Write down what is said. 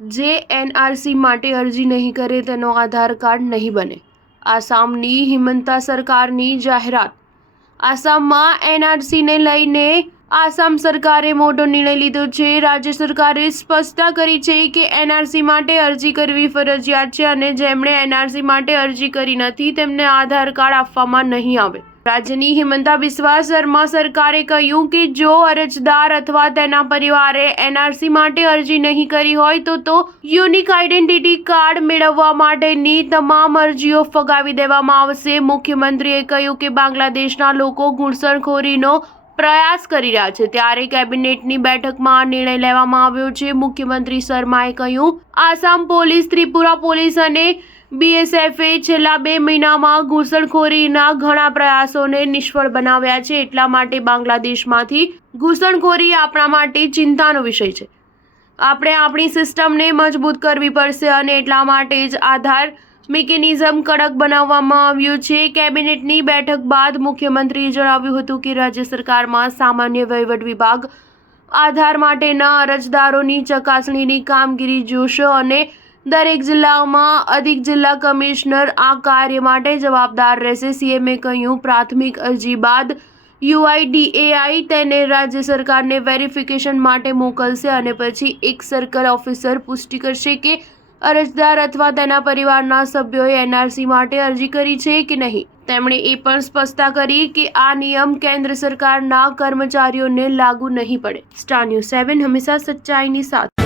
જે એનઆરસી માટે અરજી નહીં કરે તેનો આધાર કાર્ડ નહીં બને। આસામની હિમંતા સરકારની જાહેરાત। આસામમાં એનઆરસીને લઈને આસામ સરકારે મોટો નિર્ણય લીધો છે। રાજ્ય સરકારે સ્પષ્ટતા કરી છે કે એનઆરસી માટે અરજી કરવી ફરજિયાત છે અને જેમણે એનઆરસી માટે અરજી કરી નથી તેમને આધાર કાર્ડ આપવામાં નહીં આવે। રાજ્યની હિમંતા બિસ્વા શર્મા સરકારે કહ્યું કે જો અરજદાર અથવા તેના પરિવારે એનઆરસી માટે અરજી નહીં કરી હોય તો યુનિક આઈડેન્ટિટી કાર્ડ મેળવવા માટેની તમામ અરજીઓ ફગાવી દેવામાં આવશે। મુખ્યમંત્રીએ કહ્યું કે બાંગ્લાદેશના લોકો ઘૂસણખોરીનો પ્રયાસ કરી રહ્યા છે ત્યારે કેબિનેટની બેઠકમાં આ નિર્ણય લેવામાં આવ્યો છે। મુખ્યમંત્રી શર્માએ કહ્યું, આસામ પોલીસ, ત્રિપુરા પોલીસ અને બીએસએફે છેલ્લા 2 મહિનામાં ઘૂસણખોરીના ઘણા પ્રયાસોને નિષ્ફળ બનાવ્યા છે। એટલા માટે બાંગ્લાદેશમાંથી ઘૂસણખોરી આપણા માટે ચિંતાનો વિષય છે। આપણે આપણી સિસ્ટમને મજબૂત કરવી પડશે અને એટલા માટે જ આધાર મિકેનિઝમ કડક બનાવવામાં આવ્યું છે। કેબિનેટની બેઠક બાદ મુખ્યમંત્રીએ જણાવ્યું હતું કે રાજ્ય સરકારમાં સામાન્ય વહીવટ વિભાગ આધાર માટેના અરજદારોની ચકાસણીની કામગીરી જોશે અને દરેક જિલ્લાઓમાં અધિક જિલ્લા કમિશનર આ કાર્ય માટે જવાબદાર રહેશે। સીએમએ કહ્યું, પ્રાથમિક અરજી બાદ યુઆઈડીએઆઈ તેને રાજ્ય સરકારને વેરિફિકેશન માટે મોકલશે અને પછી એક સર્કલ ઓફિસર પુષ્ટિ કરશે કે અરજદાર અથવા તેના પરિવારના સભ્યોએ એનઆરસી માટે અરજી કરી છે કે નહીં। તેમણે એ પણ સ્પષ્ટતા કરી કે આ નિયમ કેન્દ્ર સરકારના કર્મચારીઓને લાગુ નહીં પડે। સ્ટાર ન્યૂઝ 7 હંમેશા સચ્ચાઈની સાથે।